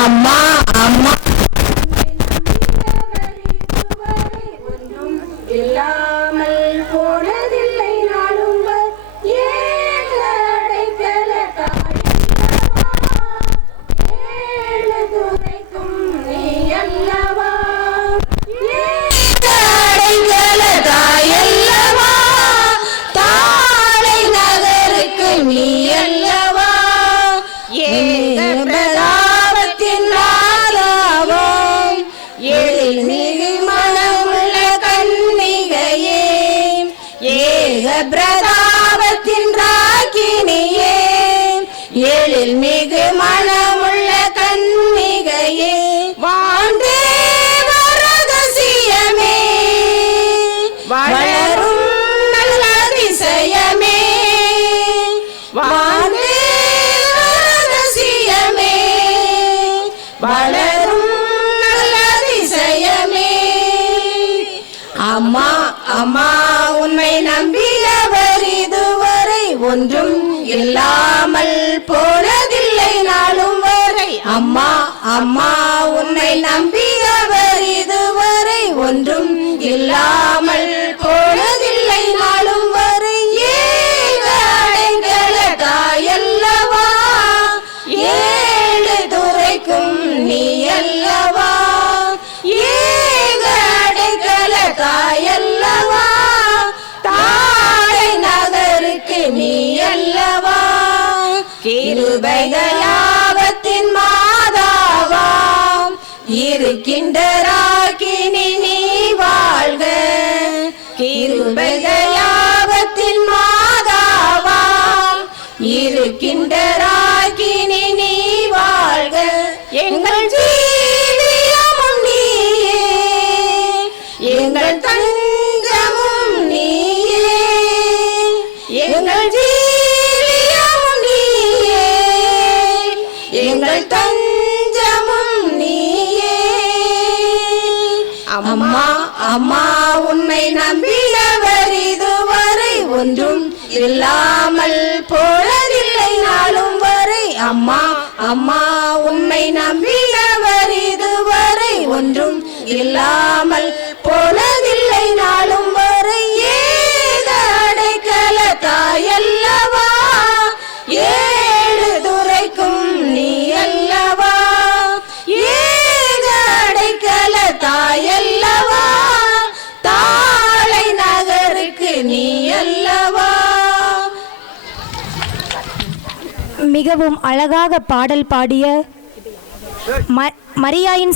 அம்மா அம்மா இல்லாமல் போனதில்லை நாளும் ஏழடைக்கல ஏழு துறைக்கும் நீ அல்லவா ஏழடைக்கல தாயல்லவா தாளை நகருக்கு நீ அல்லவா ஏகபிரதாபத்தின் நாதாவாம் எழில் மிகு மனமுள்ள கன்னிகையே ஏகபிரதாபத்தின் ராக்கினியே எழில் மிகு மனமுள்ள கன்னிகையே வாண்டேவ ரகசியமே வளரும் நல்ல அதிசயமே வாண்டேவ ரகசியமே வளரும் நல்ல அதிசயமே அம்மா அம்மா உன்னை நம்பியவர் இதுவரை ஒன்றும் இல்லாமல் போனதில்லை நாளும் வரை அம்மா அம்மா உன்னை நம்பியவர் இதுவரை ஒன்றும் இல்லாமல் போனதில்லை நாளும் வரை ஏக அடைக்கல தாயல்லவா ஏழு துறைக்கும் நீ அல்லவா ஏக அடைக்கல தாயல்லவா தாழை நகருக்கு நீ அல்லவா கிருபைகளாவத்தின் மாதாவாம் இருக்கின்ற ராக்கினி நீ வாழ்க கிருபைகளாவத்தின் மாதாவாம் இருக்கின்ற ராக்கினி நீ வாழ்க எங்கள் ஜீவியமும் நீயே எங்கள் தஞ்சமும் நீயே எங்கள் ஜீவியமும் நீயே எங்கள் தஞ்சமும் நீயே அம்மா அம்மா உன்னை நம்பியவர் இதுவரை ஒன்றும் இல்லாமல் போனதில்லை நாளும் வரை அம்மா அம்மா உன்னை நம்பியவர் இதுவரை ஒன்றும் இல்லாமல் போனதில்லை நாளும் வரை ஏக அடைக்கல தாயல்லவா ஏழு துறைக்கும் நீ அல்லவா ஏக அடைக்கல தாயல்லவா தாளை நகருக்கு நீ அல்லவா. மிகவும் அழகாக பாடல் பாடிய மரியாயின்